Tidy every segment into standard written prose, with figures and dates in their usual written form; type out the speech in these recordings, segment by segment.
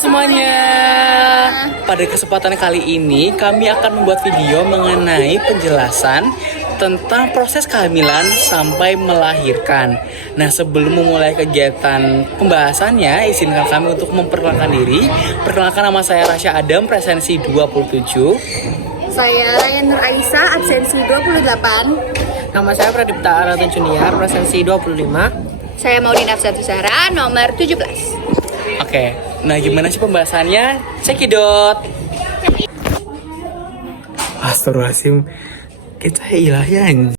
semuanya. Pada kesempatan kali ini kami akan membuat video mengenai penjelasan tentang proses kehamilan sampai melahirkan. Nah, sebelum memulai kegiatan pembahasannya, izinkan kami untuk memperkenalkan diri. Perkenalkan, nama saya Rasya Adam, presensi 27. Saya Ryan Nur Aisyah, absensi 28. Nama saya Pradipta Aratun Junior, presensi 25. Saya Maudina Afsatu Zahra, nomor 17. Oke, nah gimana sih pembahasannya? Cekidot. Astagfirullahaladzim, kita ilahian.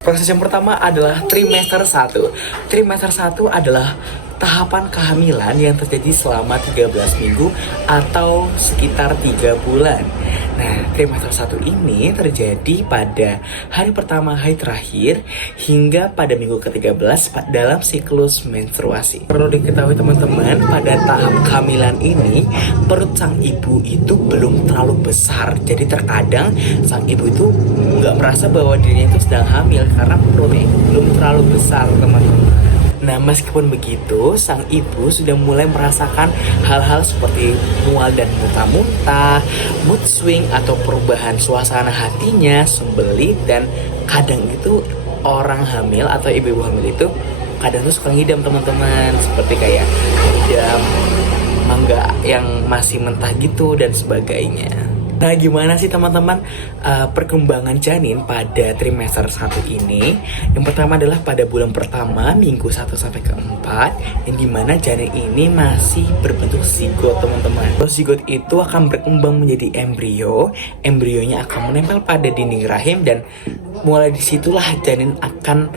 Proses yang pertama adalah trimester 1. Trimester 1 adalah tahapan kehamilan yang terjadi selama 13 minggu atau sekitar 3 bulan. Nah, trimester 1 ini terjadi pada hari pertama haid terakhir hingga pada minggu ke-13 dalam siklus menstruasi. Perlu diketahui teman-teman, pada tahap kehamilan ini perut sang ibu itu belum terlalu besar. Jadi terkadang sang ibu itu nggak merasa bahwa dirinya itu sedang hamil karena perutnya belum terlalu besar, teman-teman. Nah, meskipun begitu, sang ibu sudah mulai merasakan hal-hal seperti mual dan muntah-muntah, mood swing atau perubahan suasana hatinya, sembelit, dan kadang itu orang hamil atau ibu-ibu hamil itu kadang tuh suka ngidam, teman-teman, seperti kayak ngidam mangga yang masih mentah gitu dan sebagainya. Nah, gimana sih teman-teman perkembangan janin pada trimester 1 ini? Yang pertama adalah pada bulan pertama, minggu 1 sampai ke 4, yang dimana janin ini masih berbentuk zigot, teman-teman. Zigot itu akan berkembang menjadi embrio. Embrionya akan menempel pada dinding rahim dan mulai disitulah janin akan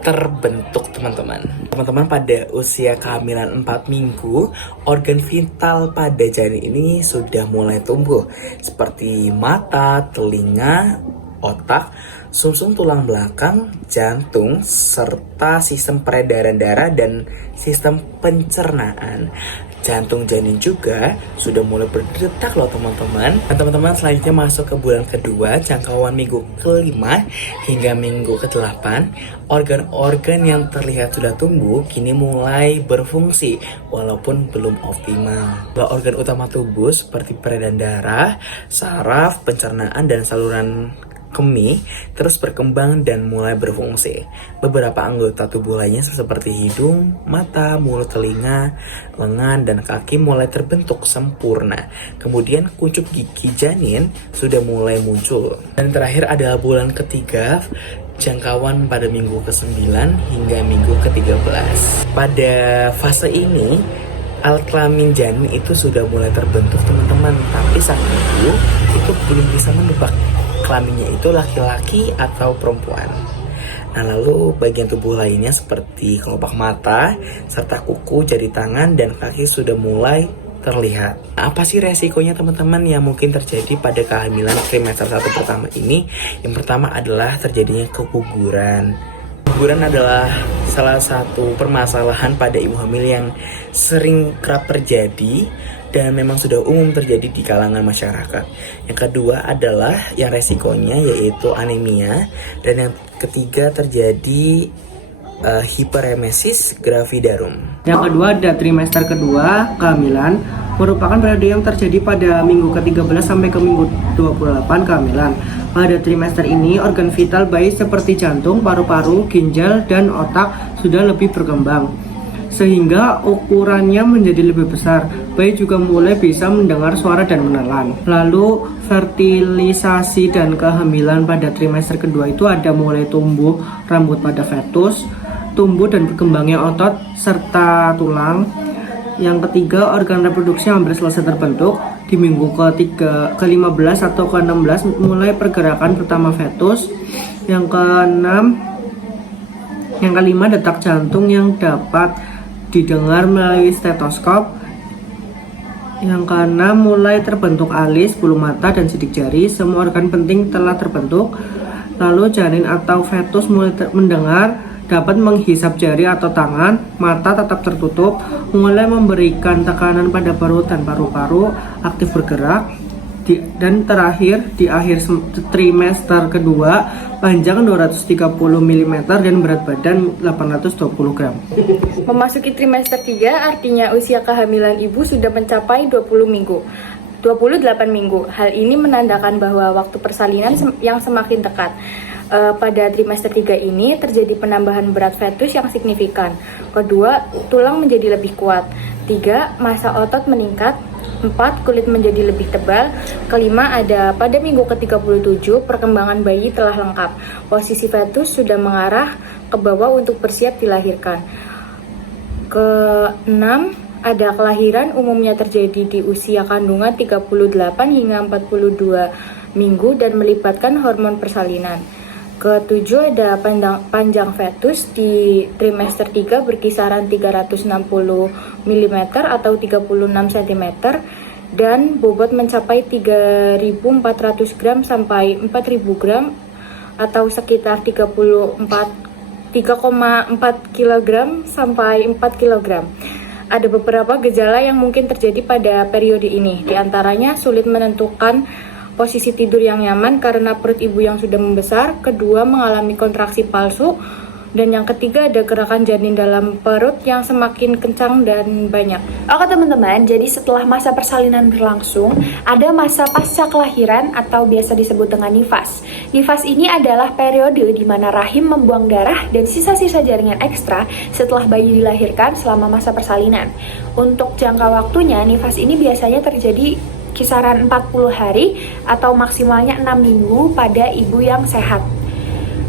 terbentuk, teman-teman. Teman-teman, pada usia kehamilan 4 minggu, organ vital pada janin ini sudah mulai tumbuh, seperti mata, telinga, otak, sumsum tulang belakang, jantung, serta sistem peredaran darah dan sistem pencernaan. Jantung janin juga sudah mulai berdetak loh, teman-teman. Dan teman-teman, selanjutnya masuk ke bulan kedua, jangkauan minggu ke-5 hingga minggu ke-8. Organ-organ yang terlihat sudah tumbuh kini mulai berfungsi walaupun belum optimal. Organ utama tubuh seperti peredaran darah, saraf, pencernaan, dan saluran kemih terus berkembang dan mulai berfungsi. Beberapa anggota tubuh lainnya seperti hidung, mata, mulut, telinga, lengan, dan kaki mulai terbentuk sempurna. Kemudian kuncup gigi janin sudah mulai muncul. Dan terakhir adalah bulan ketiga, jangkauan pada minggu ke-9 hingga minggu ke-13. Pada fase ini, alat kelamin janin itu sudah mulai terbentuk, teman-teman. Tapi sang ibu itu belum bisa menebak kelaminnya itu laki-laki atau perempuan. Nah, lalu bagian tubuh lainnya seperti kelopak mata, serta kuku, jari tangan, dan kaki sudah mulai terlihat. Nah, apa sih resikonya, teman-teman, yang mungkin terjadi pada kehamilan trimester 1 pertama ini? Yang pertama adalah terjadinya keguguran. Keguguran adalah salah satu permasalahan pada ibu hamil yang sering kerap terjadi dan memang sudah umum terjadi di kalangan masyarakat. Yang kedua adalah yang resikonya yaitu anemia, dan yang ketiga terjadi hiperemesis gravidarum. Yang kedua ada trimester kedua kehamilan, merupakan periode yang terjadi pada minggu ke-13 sampai ke minggu 28 kehamilan. Pada trimester ini, organ vital bayi seperti jantung, paru-paru, ginjal, dan otak sudah lebih berkembang, sehingga ukurannya menjadi lebih besar. Bayi juga mulai bisa mendengar suara dan menelan. Lalu fertilisasi dan kehamilan pada trimester kedua itu ada mulai tumbuh rambut pada fetus, tumbuh dan berkembangnya otot serta tulang. Yang ketiga, organ reproduksi hampir selesai terbentuk. Di minggu ke-15 atau ke-16 mulai pergerakan pertama fetus. Yang kelima, detak jantung yang dapat didengar melalui stetoskop. Yang keenam, mulai terbentuk alis, bulu mata, dan sidik jari. Semua organ penting telah terbentuk. Lalu janin atau fetus mulai mendengar, dapat menghisap jari atau tangan, mata tetap tertutup, mulai memberikan tekanan pada perut dan paru-paru, aktif bergerak. Dan terakhir di akhir trimester kedua, panjang 230 mm dan berat badan 820 gram. Memasuki trimester 3 artinya usia kehamilan ibu sudah mencapai 28 minggu. Hal ini menandakan bahwa waktu persalinan yang semakin dekat. Pada trimester 3 ini terjadi penambahan berat fetus yang signifikan. Kedua, tulang menjadi lebih kuat. 3, massa otot meningkat. 4, kulit menjadi lebih tebal. Kelima, pada minggu ke-37 perkembangan bayi telah lengkap. Posisi fetus sudah mengarah ke bawah untuk bersiap dilahirkan. Keenam, kelahiran umumnya terjadi di usia kandungan 38 hingga 42 minggu dan melibatkan hormon persalinan. Ketujuh, panjang fetus di trimester 3 berkisaran 360 mm atau 36 cm dan bobot mencapai 3.400 gram sampai 4.000 gram atau sekitar 3,4 kg sampai 4 kg. Ada beberapa gejala yang mungkin terjadi pada periode ini. Di antaranya sulit menentukan posisi tidur yang nyaman karena perut ibu yang sudah membesar. Kedua, mengalami kontraksi palsu. Dan yang ketiga, ada gerakan janin dalam perut yang semakin kencang dan banyak. Oke teman-teman, jadi setelah masa persalinan berlangsung, ada masa pasca kelahiran atau biasa disebut dengan nifas. Nifas ini adalah periode di mana rahim membuang darah dan sisa-sisa jaringan ekstra setelah bayi dilahirkan selama masa persalinan. Untuk jangka waktunya, nifas ini biasanya terjadi kisaran 40 hari atau maksimalnya 6 minggu pada ibu yang sehat.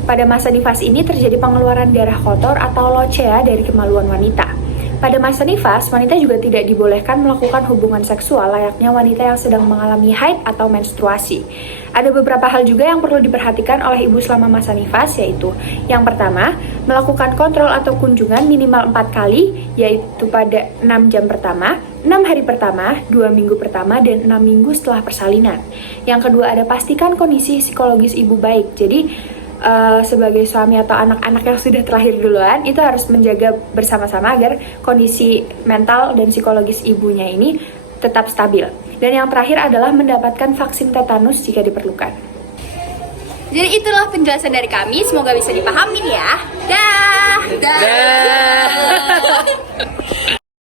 Pada masa nifas ini terjadi pengeluaran darah kotor atau locea dari kemaluan wanita. Pada masa nifas, wanita juga tidak dibolehkan melakukan hubungan seksual layaknya wanita yang sedang mengalami haid atau menstruasi. Ada beberapa hal juga yang perlu diperhatikan oleh ibu selama masa nifas, yaitu yang pertama, melakukan kontrol atau kunjungan minimal 4 kali, yaitu pada 6 jam pertama, 6 hari pertama, 2 minggu pertama, dan 6 minggu setelah persalinan. Yang kedua, ada pastikan kondisi psikologis ibu baik. Jadi, sebagai suami atau anak-anak yang sudah terlahir duluan itu harus menjaga bersama-sama agar kondisi mental dan psikologis ibunya ini tetap stabil. Dan yang terakhir adalah mendapatkan vaksin tetanus jika diperlukan. Jadi itulah penjelasan dari kami, semoga bisa dipahamin ya. Dah.